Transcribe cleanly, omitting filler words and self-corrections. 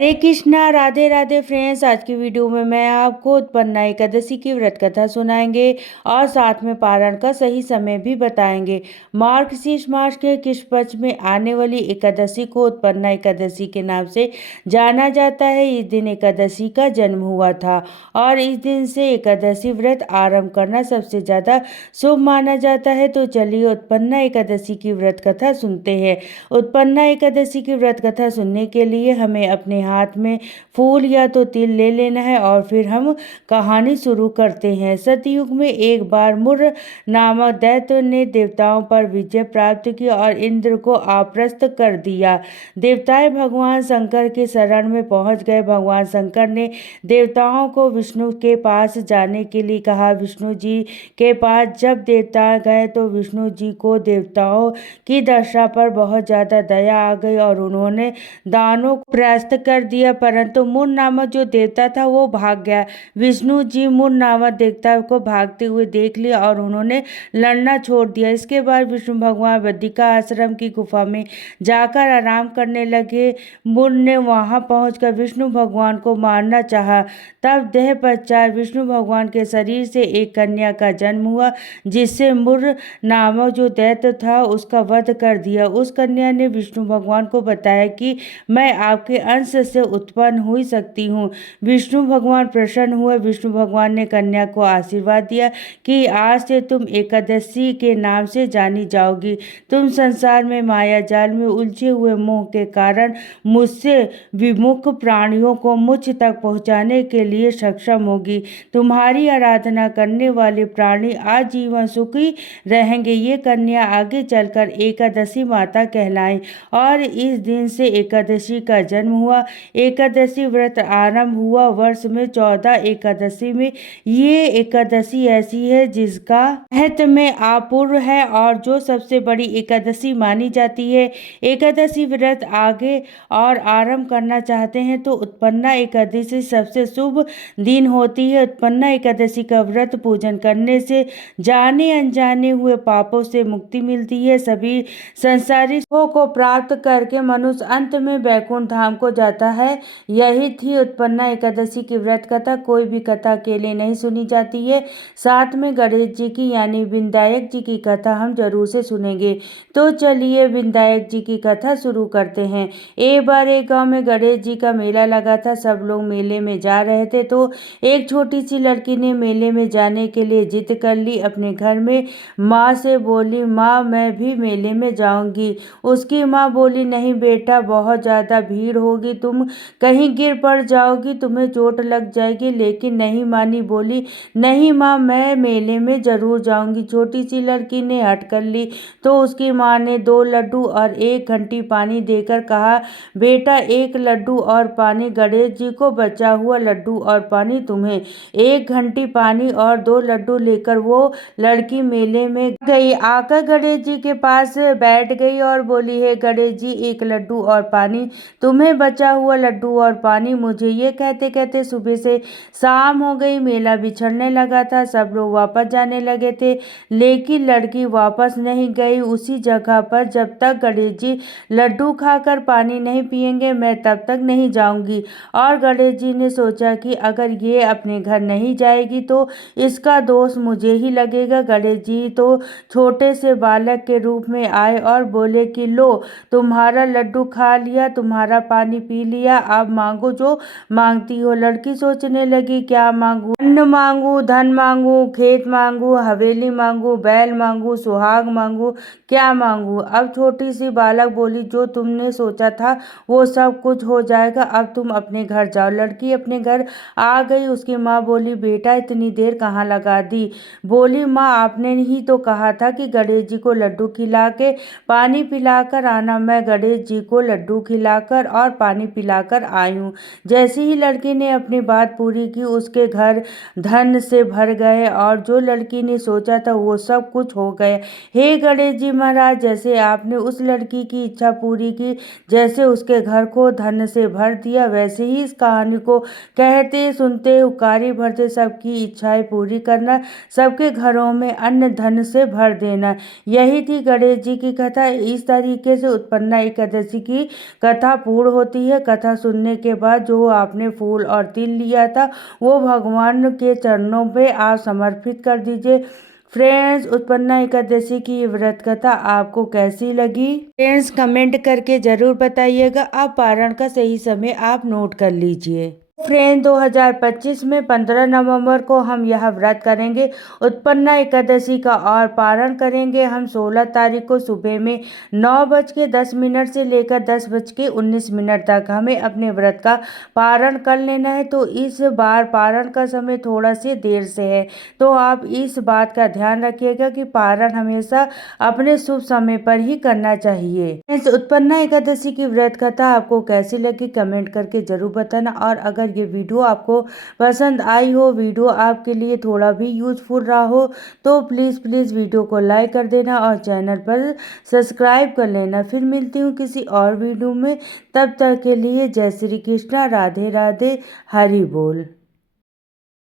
हरे Krishna Radhe Radhe friends. आज की video में मैं आपको उत्पन्ना एकादशी की व्रत कथा सुनाएंगे और साथ में पारण का सही समय भी बताएंगे। मार्गशीर्ष मास के कृष्ण पक्ष में आने वाली एकादशी को उत्पन्ना एकादशी के नाम से जाना जाता है। इस दिन एकादशी का जन्म हुआ था और इस दिन से एकादशी व्रत आरंभ करना सबसे ज्यादा शुभ माना जाता है। तो चलिए उत्पन्ना एकादशी की व्रत कथा सुनते हैं। उत्पन्ना एकादशी की व्रत कथा सुनने के लिए हमें अपने हाथ में फूल या तो तिल ले लेना है और फिर हम कहानी शुरू करते हैं। सतयुग में एक बार मुर नामक दैत्य ने देवताओं पर विजय प्राप्त की और इंद्र को आप्रस्त कर दिया। देवताएं भगवान शंकर के शरण में पहुंच गए। भगवान शंकर ने देवताओं को विष्णु के पास जाने के लिए कहा। विष्णु जी के पास जब देवता गए तो विष्णु जी को देवताओं की दशा पर बहुत ज्यादा दया आ गई और उन्होंने दानों को परास्त कर दिया, परंतु मुर नामक जो देवता था वो भाग गया। विष्णु जी मुर नामक देवता को भागते हुए देख लिया और उन्होंने लड़ना छोड़ दिया। इसके बाद विष्णु भगवान बद्रिका आश्रम की गुफा में जाकर आराम करने लगे। मुर ने वहां पहुंचकर विष्णु भगवान को मारना चाहा। तब देह पश्चात विष्णु भगवान के शरीर से एक कन्या का जन्म हुआ, जिससे मुर नामक जो दैत्य था उसका वध कर दिया। उस कन्या ने विष्णु भगवान को बताया कि मैं आपके अंश से उत्पन्न हो सकती हूँ। विष्णु भगवान प्रसन्न हुए। विष्णु भगवान ने कन्या को आशीर्वाद दिया कि आज से तुम एकादशी के नाम से जानी जाओगी। तुम संसार में माया जाल में उलझे हुए मोह के कारण मुझसे विमुख प्राणियों को मुझ तक पहुँचाने के लिए सक्षम होगी। तुम्हारी आराधना करने वाले प्राणी आजीवन सुखी रहेंगे। ये कन्या आगे चलकर एकादशी माता कहलाई और इस दिन से एकादशी का जन्म हुआ। एकादशी व्रत आरंभ हुआ वर्ष में 14 एकादशी में। ये एकादशी ऐसी है जिसका महत्व में अपूर्व है और जो सबसे बड़ी एकादशी मानी जाती है। एकादशी व्रत आगे और आरंभ करना चाहते हैं तो उत्पन्ना एकादशी सबसे शुभ दिन होती है। उत्पन्ना एकादशी का व्रत पूजन करने से जाने अनजाने हुए पापों से मुक्ति मिलती है। सभी संसारी सुखों को प्राप्त करके मनुष्य अंत में वैकुंठ धाम को जाता है। यही थी उत्पन्ना एकादशी की व्रत कथा। कोई भी कथा अकेले नहीं सुनी जाती है, साथ में गणेश जी की यानी विनायक जी की कथा हम जरूर से सुनेंगे। तो चलिए विनायक जी की कथा शुरू करते हैं। एक बार एक गांव में गणेश जी का मेला लगा था। सब लोग मेले में जा रहे थे तो एक छोटी सी लड़की ने मेले में जाने के लिए जिद कर ली। अपने घर में माँ से बोली, माँ मैं भी मेले में जाऊंगी। उसकी माँ बोली, नहीं बेटा, बहुत ज्यादा भीड़ होगी, तुम कहीं गिर पड़ जाओगी, तुम्हें चोट लग जाएगी। लेकिन नहीं मानी, बोली नहीं माँ, मैं मेले में जरूर जाऊंगी। छोटी सी लड़की ने हट कर ली तो उसकी माँ ने 2 लड्डू और 1 घंटी पानी देकर कहा, बेटा 1 लड्डू और पानी गणेश जी को, बचा हुआ लड्डू और पानी तुम्हें। 1 घंटी पानी और 2 लड्डू लेकर वो लड़की मेले में गई। आकर गणेश जी के पास बैठ गई और बोली, है गणेश जी, 1 लड्डू और पानी तुम्हें, बचा हुआ लड्डू और पानी मुझे। ये कहते कहते सुबह से शाम हो गई। मेला बिछड़ने लगा था। सब लोग वापस जाने लगे थे, लेकिन लड़की वापस नहीं गई। उसी जगह पर, जब तक गणेश जी लड्डू खाकर पानी नहीं पिएंगे मैं तब तक नहीं जाऊंगी। और गणेश जी ने सोचा कि अगर ये अपने घर नहीं जाएगी तो इसका दोष मुझे ही लगेगा। गणेश जी तो छोटे से बालक के रूप में आए और बोले कि लो, तुम्हारा लड्डू खा लिया, तुम्हारा पानी पी लिया, अब मांगो जो मांगती हो। लड़की सोचने लगी, क्या मांगू? अन्न मांगू, धन मांगू, खेत मांगू, हवेली मांगू, बैल मांगू, सुहाग मांगू, क्या मांगू? अब छोटी सी बालक बोली, जो तुमने सोचा था वो सब कुछ हो जाएगा, अब तुम अपने घर जाओ। लड़की अपने घर आ गई। उसकी माँ बोली, बेटा इतनी देर कहाँ लगा दी? बोली, माँ आपने ही तो कहा था कि गणेश जी को लड्डू खिला के पानी पिलाकर आना। मैं गणेश जी को लड्डू खिलाकर और पानी पिलाकर आई हूँ। जैसे ही लड़की ने अपनी बात पूरी की, उसके घर धन से भर गए और जो लड़की ने सोचा था वो सब कुछ हो गया। हे गणेश जी महाराज, जैसे आपने उस लड़की की इच्छा पूरी की, जैसे उसके घर को धन से भर दिया, वैसे ही इस कहानी को कहते सुनते हुकारी भरते सबकी इच्छाएं पूरी करना, सबके घरों में अन्न धन से भर देना। यही थी गणेश जी की कथा। इस तरीके से उत्पन्ना एकादशी की कथा पूर्ण होती है। कथा सुनने के बाद जो आपने फूल और तिल लिया था वो भगवान के चरणों पे आप समर्पित कर दीजिए। फ्रेंड्स, उत्पन्ना एकादशी की ये व्रत कथा आपको कैसी लगी? फ्रेंड्स, कमेंट करके जरूर बताइएगा। आप पारण का सही समय आप नोट कर लीजिए। फ्रेंड, 2025 में 15 नवंबर को हम यह व्रत करेंगे उत्पन्ना एकादशी का, और पारण करेंगे हम 16 तारीख को सुबह में 9:10 से लेकर 10:19 तक हमें अपने व्रत का पारण कर लेना है। तो इस बार पारण का समय थोड़ा से देर से है, तो आप इस बात का ध्यान रखिएगा कि पारण हमेशा अपने शुभ समय पर ही करना चाहिए। इस उत्पन्ना एकादशी की व्रत कथा आपको कैसी लगी कमेंट करके जरूर बताना। और अगर ये वीडियो आपको पसंद आई हो, वीडियो आपके लिए थोड़ा भी यूजफुल रहा हो, तो प्लीज़ वीडियो को लाइक कर देना और चैनल पर सब्सक्राइब कर लेना। फिर मिलती हूँ किसी और वीडियो में, तब तक के लिए जय श्री कृष्णा, राधे राधे, हरि बोल।